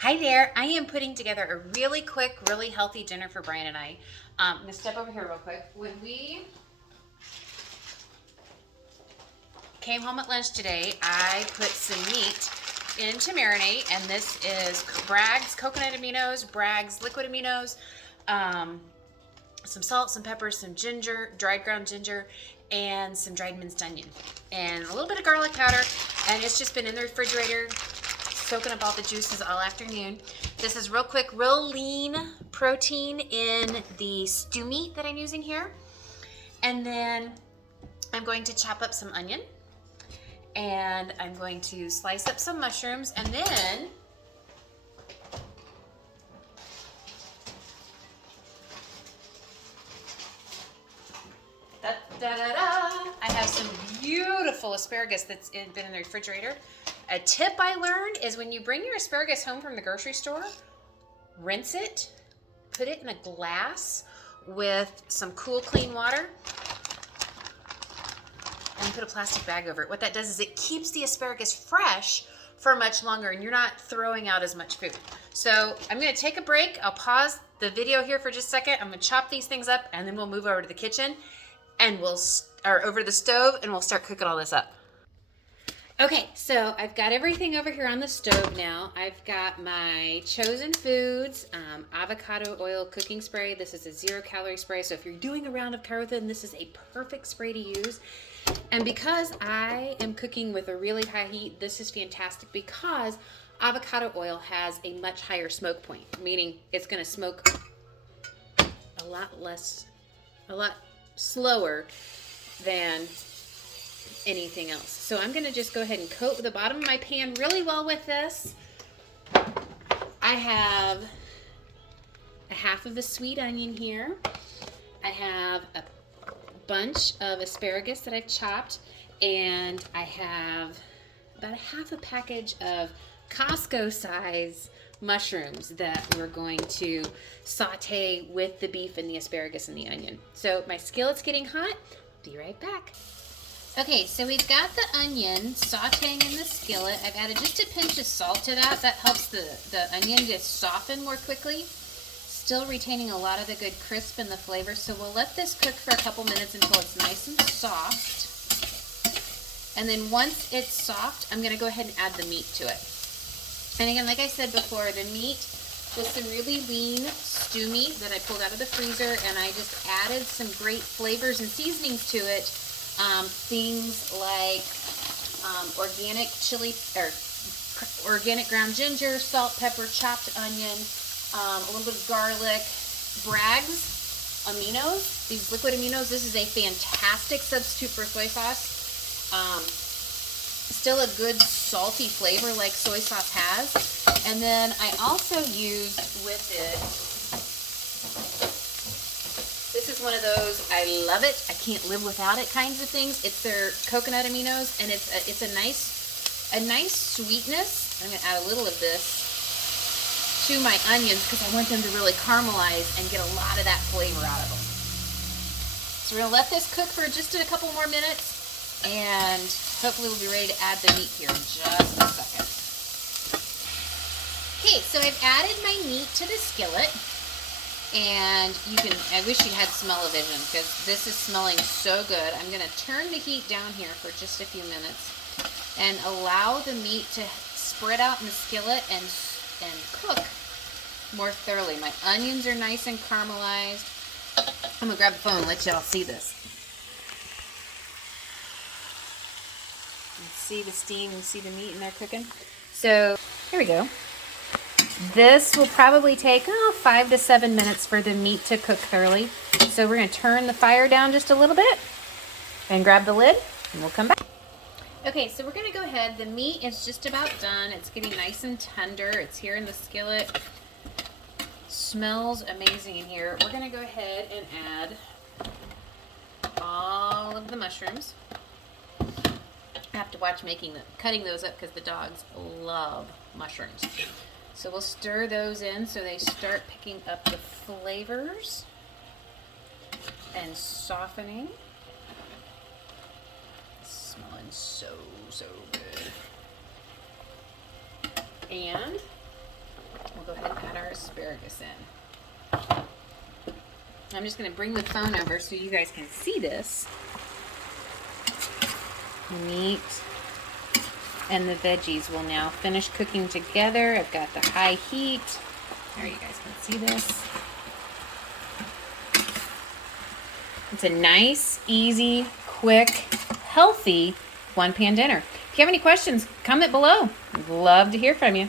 Hi there. I am putting together a really quick, really healthy dinner for Brian and I. I'm going to step over here real quick. When we came home at lunch today, I put some meat into marinate, and this is Bragg's coconut aminos, Bragg's liquid aminos, some salt, some pepper, some ginger, dried ground ginger, and some dried minced onion, and a little bit of garlic powder, and it's just been in the refrigerator soaking up all the juices all afternoon. This is real quick, real lean protein in the stew meat that I'm using here. And then I'm going to chop up some onion, and I'm going to slice up some mushrooms, and then I have some beautiful asparagus that's been in the refrigerator. A tip I learned is when you bring your asparagus home from the grocery store, rinse it, put it in a glass with some cool, clean water, and put a plastic bag over it. What that does is it keeps the asparagus fresh for much longer, and you're not throwing out as much food. So I'm going to take a break. I'll pause the video here for just a second. I'm going to chop these things up, and then we'll move over to the kitchen, and over to the stove, and we'll start cooking all this up. Okay, so I've got everything over here on the stove now. I've got my Chosen Foods avocado oil cooking spray. This is a 0-calorie spray, so if you're doing a round of Carothen, this is a perfect spray to use. And because I am cooking with a really high heat, this is fantastic because avocado oil has a much higher smoke point, meaning it's going to smoke a lot slower than anything else. So I'm going to just go ahead and coat the bottom of my pan really well with this. I have a half of a sweet onion here. I have a bunch of asparagus that I've chopped, and I have about a half a package of Costco size mushrooms that we're going to saute with the beef and the asparagus and the onion. So my skillet's getting hot. Be right back. Okay, so we've got the onion sauteing in the skillet. I've added just a pinch of salt to that. That helps the onion just soften more quickly, still retaining a lot of the good crisp and the flavor. So we'll let this cook for a couple minutes until it's nice and soft. And then once it's soft, I'm going to go ahead and add the meat to it. And again, like I said before, the meat was some really lean stew meat that I pulled out of the freezer, and I just added some great flavors and seasonings to it. Things like organic chili or organic ground ginger, salt, pepper, chopped onion, a little bit of garlic, Bragg's aminos, these liquid aminos. This is a fantastic substitute for soy sauce. Still a good salty flavor like soy sauce has. And then I also use with it, this is one of those, I love it, I can't live without it kinds of things. It's their coconut aminos, and it's a nice sweetness. I'm going to add a little of this to my onions because I want them to really caramelize and get a lot of that flavor out of them. So we're going to let this cook for just a couple more minutes, and hopefully we'll be ready to add the meat here in just a second. Okay, so I've added my meat to the skillet. And I wish you had smell-o-vision because this is smelling so good. I'm going to turn the heat down here for just a few minutes and allow the meat to spread out in the skillet and cook more thoroughly. My onions are nice and caramelized. I'm going to grab the phone and let y'all see this. You can see the steam and see the meat in there cooking. So here we go. This will probably take 5 to 7 minutes for the meat to cook thoroughly. So we're going to turn the fire down just a little bit and grab the lid, and we'll come back. Okay, so we're going to go ahead. The meat is just about done. It's getting nice and tender. It's here in the skillet. Smells amazing in here. We're going to go ahead and add all of the mushrooms. I have to watch cutting those up because the dogs love mushrooms. So we'll stir those in so they start picking up the flavors and softening. It's smelling so good. And go ahead and add our asparagus in. I'm just going to bring the phone over so you guys can see this. Meat and the veggies will now finish cooking together. I've got the high heat. There, you guys can see this. It's a nice, easy, quick, healthy one-pan dinner. If you have any questions, comment below. I'd love to hear from you.